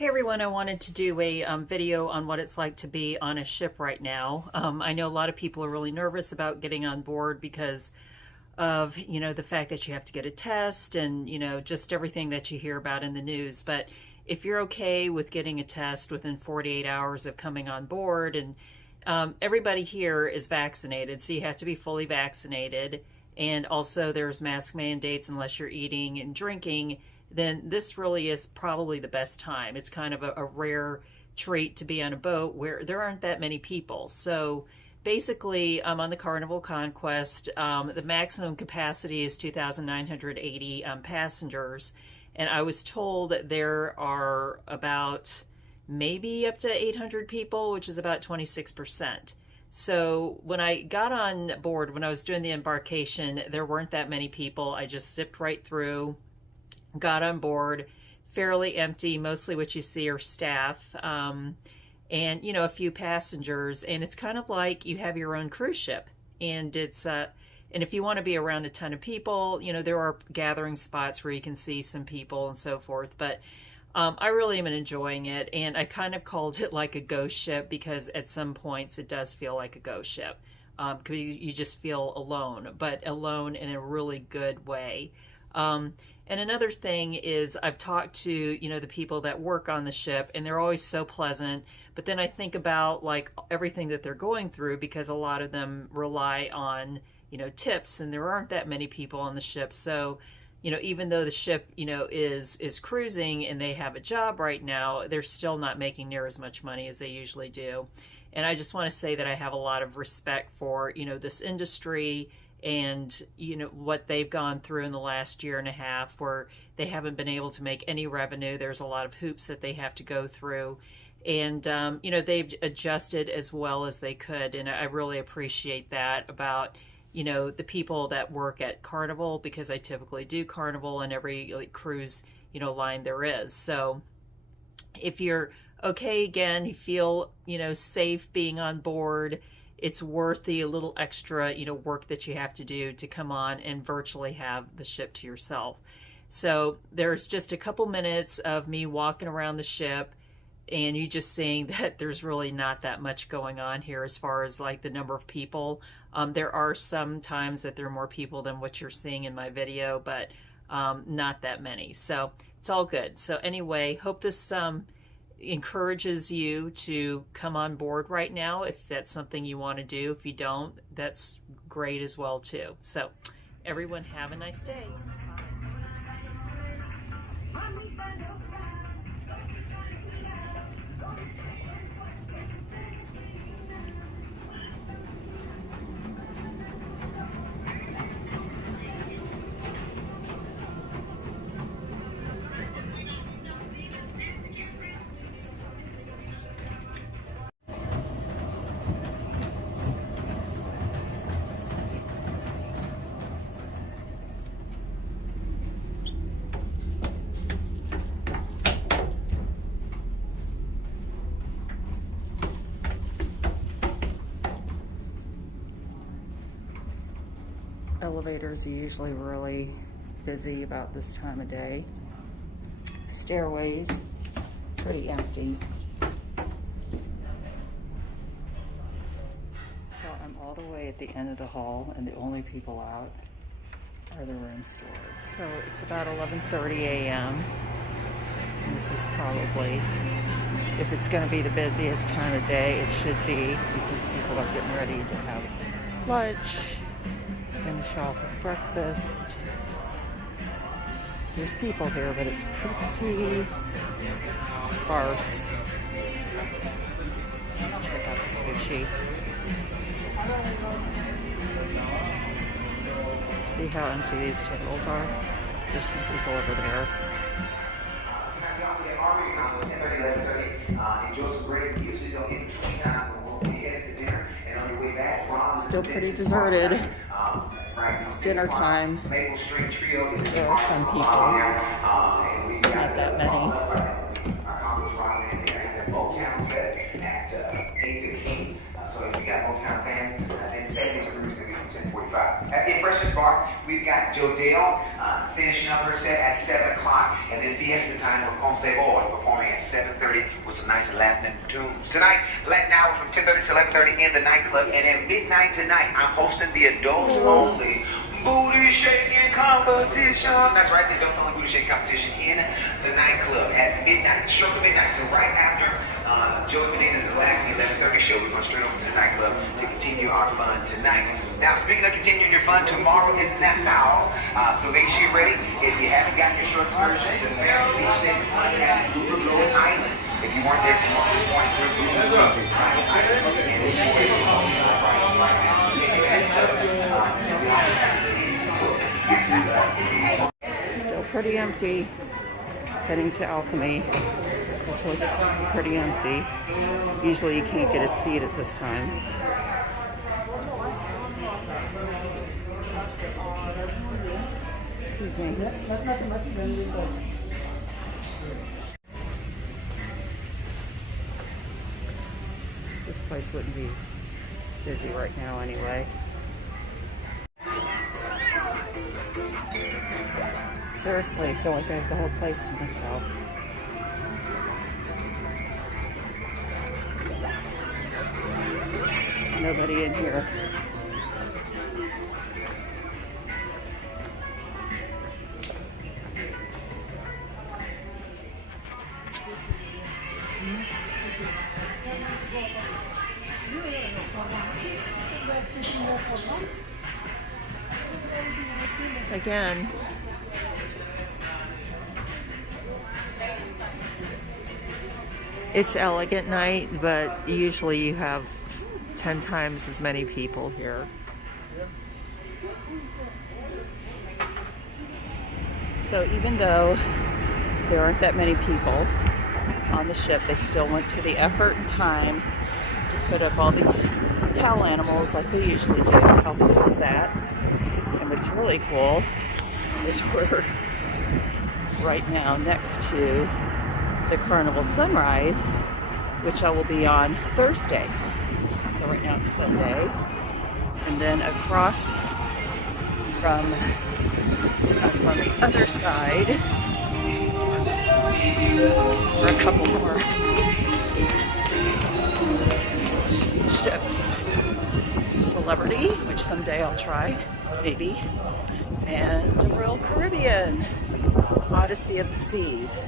Hey everyone, I wanted to do a video on what it's like to be on a ship right now. I know a lot of people are really nervous about getting on board because of, the fact that you have to get a test and, just everything that you hear about in the news. But if you're okay with getting a test within 48 hours of coming on board, and everybody here is vaccinated, so you have to be fully vaccinated. And also there's mask mandates unless you're eating and drinking, then this really is probably the best time. It's kind of a rare treat to be on a boat where there aren't that many people. So basically, I'm on the Carnival Conquest. The maximum capacity is 2,980 passengers. And I was told that there are about maybe up to 800 people, which is about 26%. So when I got on board, when I was doing the embarkation, there weren't that many people. I just zipped right through, got on board, fairly empty. Mostly what you see are staff, and a few passengers. And it's kind of like you have your own cruise ship. And it's and if you want to be around a ton of people, there are gathering spots where you can see some people and so forth. But I really am enjoying it, and I kind of called it like a ghost ship because at some points it does feel like a ghost ship, because you just feel alone, but alone in a really good way. And another thing is I've talked to, the people that work on the ship, and they're always so pleasant. But then I think about like everything that they're going through, because a lot of them rely on, tips, and there aren't that many people on the ship. So, even though the ship, is cruising and they have a job right now, they're still not making near as much money as they usually do. And I just want to say that I have a lot of respect for, this industry and what they've gone through in the last year and a half, where they haven't been able to make any revenue. There's a lot of hoops that they have to go through, and they've adjusted as well as they could, and I really appreciate that about the people that work at Carnival, because I typically do Carnival and every cruise line there is. So if you're okay, again, you feel safe being on board, it's worth the little extra, work that you have to do to come on and virtually have the ship to yourself. So there's just a couple minutes of me walking around the ship, and you just seeing that there's really not that much going on here as far as like the number of people. There are some times that there are more people than what you're seeing in my video, but not that many. So it's all good. So anyway, hope this encourages you to come on board right now if that's something you want to do. If you don't, that's great as well too. So everyone have a nice day. Elevators are usually really busy about this time of day. Stairways, pretty empty. So I'm all the way at the end of the hall, and the only people out are the room stewards. So it's about 11:30 a.m. And this is probably, if it's going to be the busiest time of day, it should be, because people are getting ready to have lunch, finish off with breakfast. There's people here, but it's pretty sparse. Check out the sushi. See how empty these tables are? There's some people over there. Still pretty deserted. It's dinner time. There are some people, not that many. So if you got old time fans, then 70s cruise gonna be from 10:45. At the Impressions Bar, we've got Joe Dale finishing up her set at 7 o'clock, and then Fiesta Time with Ponce Boy performing at 7:30 with some nice Latin tunes. Tonight, Latin hour from 10:30 to 11:30 in the nightclub, and at midnight tonight, I'm hosting the adults only booty shaking competition. That's right, the adults only booty shaking competition in the nightclub at midnight, stroke of midnight. So right after Joey Medina's the last 11:30 show, we're going straight over to the nightclub to continue our fun tonight. Now, speaking of continuing your fun, tomorrow is Nassau, so make sure you're ready. If you haven't gotten your short excursion, the Merrill Beach State Fun at Google Island. If you weren't there tomorrow this morning, we're Google Private Island, and it's a great promotional price right now. So take advantage of it. Still pretty empty. Heading to Alchemy, which looks pretty empty. Usually you can't get a seat at this time. Excuse me. This place wouldn't be busy right now anyway. Seriously, I feel like I have the whole place to myself. Nobody in here. Again, it's elegant night, but usually you have 10 times as many people here. So even though there aren't that many people on the ship, they still went to the effort and time to put up all these towel animals like they usually do. How cool is that? And what's really cool is we're right now next to the Carnival sunrise, which I will be on Thursday. So right now it's Sunday. And then across from us on the other side are a couple more ships. Celebrity, which someday I'll try, maybe, and Royal Caribbean, Odyssey of the Seas.